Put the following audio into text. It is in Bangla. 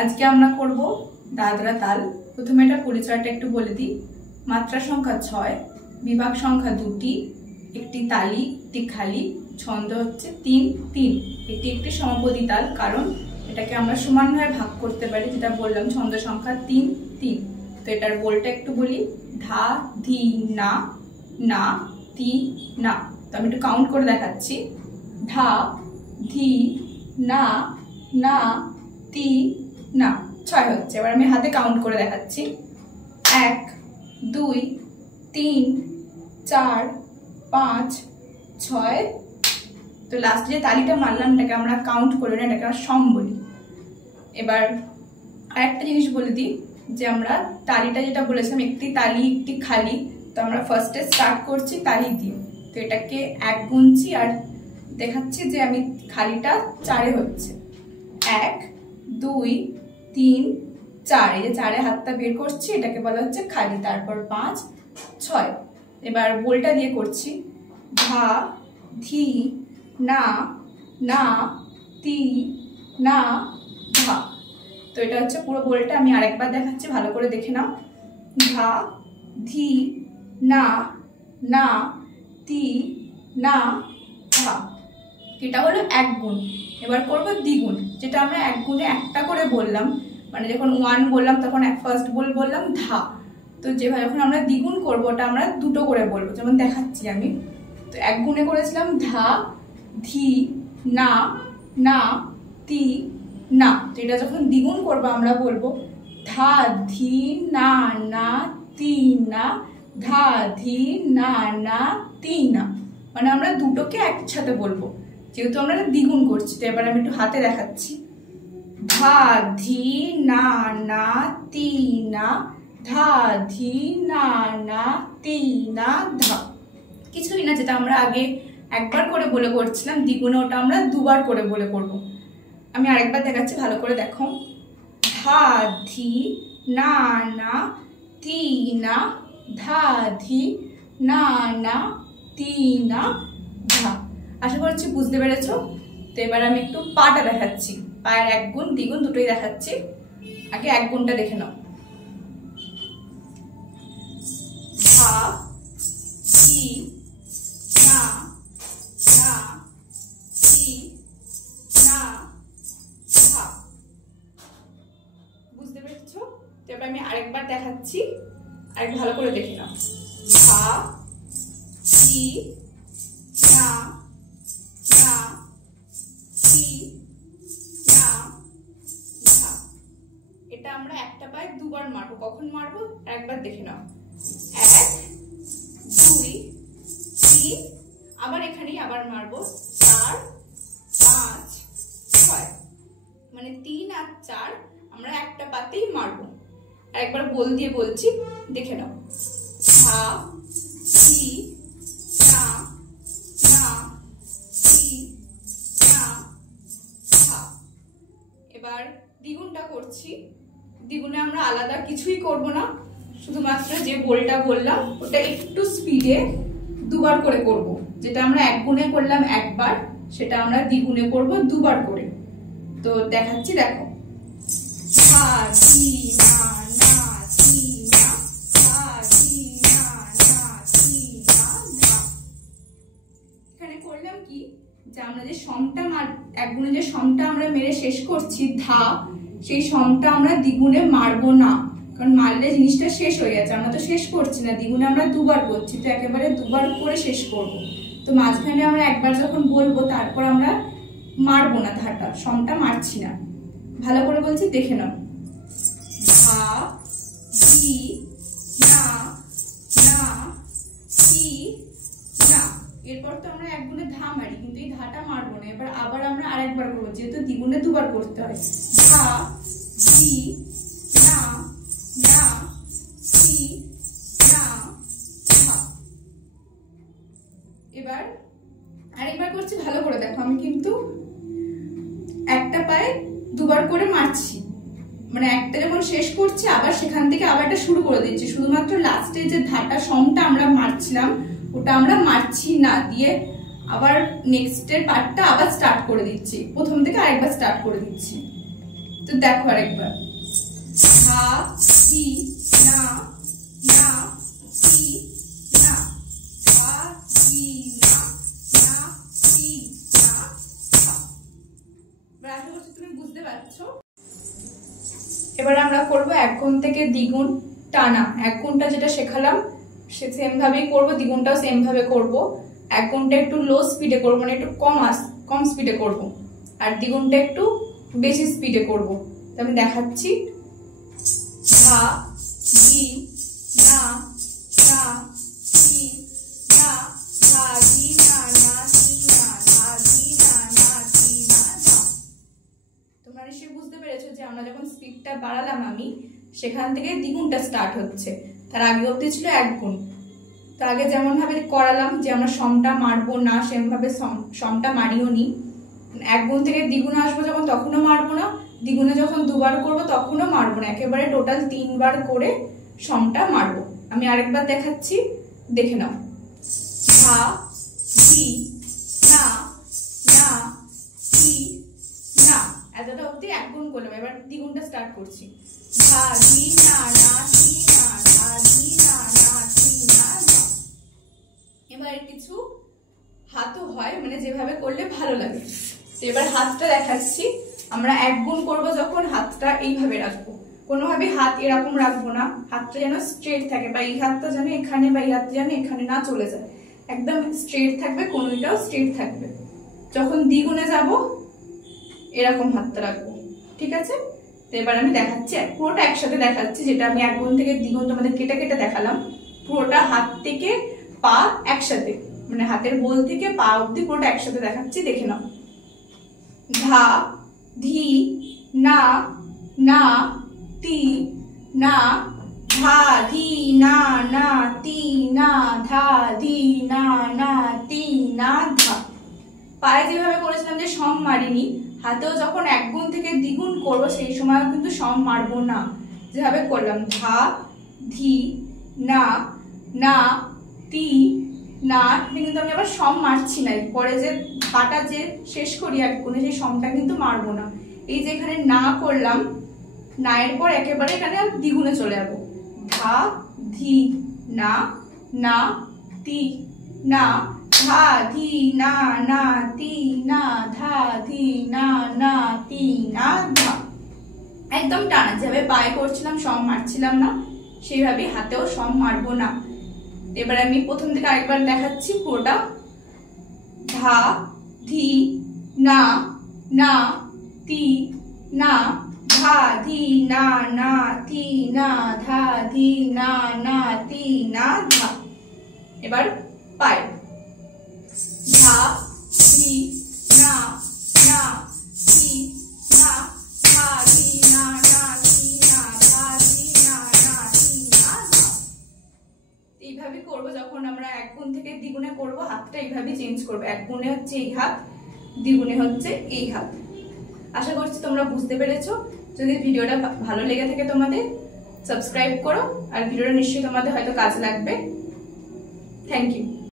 আজকে আমরা করব দাদরা তাল। প্রথমে এটা পরিচয়টা একটু বলে দিই। মাত্রা সংখ্যা 6, বিভাগ সংখ্যা 2টি, একটি তালি, একটি খালি, ছন্দ হচ্ছে 3-3। এটি একটি সমপদী তাল, কারণ এটাকে আমরা সমানভাবে ভাগ করতে পারি, যেটা বললাম ছন্দ সংখ্যা 3-3। তো এটার বোলটা একটু বলি, ধা ধি না না তি না। তো আমি একটু কাউন্ট করে দেখাচ্ছি। ধা ধি না না তি না, 6 হচ্ছে। এবার আমি হাতে কাউন্ট করে দেখাচ্ছি। 1 2 3 4 5 6। তো লাস্টে যে তালিটা মারলাম এটাকে আমরা কাউন্ট করি না, এটাকে আমরা সম বলি। এবার আরেকটা জিনিস বলে দিই, যে আমরা তালিটা যেটা বলেছিলাম একটি তালি একটি খালি, তো আমরা ফার্স্টে স্টার্ট করছি তালি দিয়ে। তো এটাকে 1 গুনছি আর দেখাচ্ছি যে আমি খালিটা 4-এ হচ্ছে। 1 2 3 4, এই যে 4-এ হাতটা বের করছি, এটাকে বলা হচ্ছে খালি। তারপর 5 6। এবার বোলটা দিয়ে করছি। ধা ধি না না তি না ধা। তো এটা হচ্ছে পুরো বোলটা। আমি আরেকবার দেখাচ্ছি, ভালো করে দেখে নাও। ধা ধি না না তি না ধা। এটা হলো 1 গুণ। এবার করব দ্বিগুণ, যেটা আমরা 1 গুণে একটা করে বললাম, মানে যখন 1 বললাম তখন ফার্স্ট বললাম ধা। তো যেভাবে যখন আমরা দ্বিগুণ করব ওটা আমরা দুটো করে বলবো, যেমন দেখাচ্ছি আমি। তো 1 গুণে করেছিলাম ধা ধি না না তি না। তো এটা যখন দ্বিগুণ করবো আমরা বলবো ধা ধি না না তি না, ধা ধি না না তি না। মানে আমরা দুটোকে একসাথে বলবো, যেহেতু আমরা দ্বিগুণ করছি। তো এবার আমি একটু হাতে দেখাচ্ছি। ধা ধি না না তি না, ধা ধি না না তি না ধা। কিছুই না, যেটা আমরা আগে একবার করে বলে করছিলাম দ্বিগুণে, ওটা আমরা দুবার করে বলে করব। আমি আরেকবার দেখাচ্ছি, ভালো করে দেখো। ধা ধি না না তি না, ধা ধি না না তি না ধা। আশা করছি বুঝতে পেরেছো। তো এবার আমি একটু পাটা দেখাচ্ছি, পায়ের 1 গুণ দ্বিগুণ দুটোই দেখাচ্ছি। আগে 1 গুণটা দেখে নাও। ধা ধি না না তি না ধা। বুঝতে পেরেছো? তো এবার আমি আরেকবার দেখাচ্ছি, আরেক ভালো করে দেখে নাও। ধা ধি না না তি না ধা। এটা আমরা একটা পায়ে দুবার মারবো। কখন মারবো একবার দেখে নাও। 1 2 3, আবার এখানেই আবার মারবো 4 5 6। মানে 3 আর 4 আমরা একটা পাতেই মারবো। আর একবার বল দিয়ে বলছি, দেখে নাও। ধা ধি না না তি না ধা। এবার দ্বিগুণটা করছি। দ্বিগুণে আমরা আলাদা কিছুই করব না, শুধুমাত্র যে বোলটা বললাম ওটা একটু স্পিডে দুবার করে করব। যেটা আমরা 1 গুণে করলাম একবার, সেটা আমরা দ্বিগুণে করব দুবার করে। তো দেখাচ্ছি, দেখো। ধা ধি না না তি না, ধা ধি না না তি না ধা। এখানে করলাম কি, যে আমরা যে সমটা 1 গুণে যে সমটা আমরা মেরে শেষ করছি ধা, সেই সমটা আমরা দ্বিগুণে মারবো না, কারণ মারলে জিনিসটা শেষ হয়ে যাচ্ছে। আমরা তো শেষ করছি না, দ্বিগুণে আমরা দুবার করছি, তো একেবারে দুবার করে শেষ করব। তো মাঝখানে আমরা একবার যখন বলবো তারপর আমরা মারবো না, ধাটা সমটা মারছি না। ভালো করে বলছি, দেখে নাও। ধা ধি না না তি না। এরপর তো আমরা 1 গুণে ধা মারি, কিন্তু এই ধাটা মারবো না। এবার আবার আমরা আরেকবার করবো, যেহেতু দ্বিগুণে দুবার করতে হয়। ধা ধি না না তি না ধা। এবার আরেকবার করছি, ভালো করে দেখো। আমি কিন্তু একটা পায়ে দুবার করে মারছি, মানে একটা যখন শেষ করছি আবার সেখান থেকে আবার এটা শুরু করে দিচ্ছি। শুধুমাত্র লাস্টে যে ধাটা সমটা আমরা মারছিলাম ওটা আমরা মারছি না, দিয়ে আবার নেক্সটের পার্টটা আবার স্টার্ট করে দিচ্ছি, প্রথম থেকে আরেকবার স্টার্ট করে দিচ্ছি। তো দেখো আরেকবার, ধা ধি না না তি না, ধা ধি না না তি না ধা। আশা করছি তুমি বুঝতে পারছো। এবার আমরা করব এক গুণ থেকে দ্বিগুণ টানা। এক গুণটা যেটা শেখালাম সেম ভাবেই করবো, দ্বিগুণটাও সেম ভাবে করবো। এক গুণটা একটু লো স্পিডে করবো, মানে একটু কম স্পিডে করব, আর দ্বিগুণটা একটু বেশি স্পিডে করব। তো আমি দেখাচ্ছি, ধা ধি না না তি না, ধা ধি না না তি না, ধা ধি না না তি না ধা। তোমরা নিশ্চয়ই বুঝতে পেরেছো যে আমরা যখন স্পিডটা বাড়ালাম আমি, সেখান থেকে দ্বিগুণটা স্টার্ট হচ্ছে, তার আগে অবধি ছিল এক গুণ। তো আগে যেমন ভাবে করালাম যে আমরা সমটা মারবো না, সেমভাবে সমটা মারিও নি। এক গুণ থেকে দ্বিগুণে আসবো যখন তখনও মারবো না, দ্বিগুণে যখন দুবার করব তখনও মারবো না, একেবারে টোটাল 3 বার করে সমটা মারবো। আমি আরেকবার দেখাচ্ছি, দেখে নাও। ধা ধি না না তি না, এতটা অবধি এক গুণ করলাম। এবার দ্বিগুণটা স্টার্ট করছি, ধা ধি না না তি না, ধা ধি না না তি না ধা। এবার কিছু হাতও হয়, মানে যেভাবে করলে ভালো লাগে। তো এবার হাতটা দেখাচ্ছি। আমরা এক গুণ করবো যখন হাতটা এইভাবে রাখবো, কোনোভাবে হাত এরকম রাখবো না, হাতটা যেন স্ট্রেট থাকে, বা এই হাতটা যেন এখানে বা এই হাতটা যেন এখানে না চলে যায়, একদম স্ট্রেট থাকবে, কোনোটাও স্ট্রেট থাকবে। যখন দ্বিগুণে যাব এরকম হাতটা রাখবো, ঠিক আছে? তো এবার আমি দেখাচ্ছি, পুরোটা একসাথে দেখাচ্ছি, যেটা আমি এক গুণ থেকে দ্বিগুণ তোমাদের কেটে কেটে দেখালাম। পুরোটা হাত থেকে পা একসাথে, মানে হাতের বোল থেকে পা অব্দি পুরোটা একসাথে দেখাচ্ছি, দেখে নাও। ধা ধি না না তি না, ধা ধি না না তি না, ধা ধি না না তি না ধা। পায়ে যেভাবে করেছিলাম যে সম মারিনি, হাতেও যখন এক গুণ থেকে দ্বিগুণ করবো সেই সময় কিন্তু সম মারবো না, যেভাবে করলাম ধা ধি না না তি না, কিন্তু আমি আবার সম মারছি না, পরে যে পাটা যে শেষ করি এক গুণে সেই সমটা কিন্তু মারবো না। এই যে এখানে না করলাম, না এর পর একেবারে এখানে দ্বিগুণে চলে যাবো, ধা ধি না না তি না, ধা ধি না না তি না, ধা ধি না না তি না ধা। একদম টানা, যেভাবে পায়ে করছিলাম সম মারছিলাম না, সেইভাবে হাতেও সম মারবো না। এবার আমি প্রথম থেকে আরেকবার দেখাচ্ছি পুরোটা। ধা ধি না না তি না, ধা ধি না না তি না, ধা ধি না না তি না ধা। এবার পায়ে, ধা ধি না না তি না, ধা ধি না না তি না, ধা ধি না না তি না ধা। এইভাবে করবো যখন আমরা এক গুণ থেকে দ্বিগুণে করবো, হাতটা এইভাবে চেঞ্জ করবো, এক গুণে হচ্ছে এই হাত, দ্বিগুণে হচ্ছে এই হাত। আশা করছি তোমরা বুঝতে পেরেছো। যদি ভিডিওটা ভালো লেগে থাকে তোমাদের, সাবস্ক্রাইব করো, আর ভিডিওটা নিশ্চয়ই তোমাদের হয়তো কাজে লাগবে। Thank you.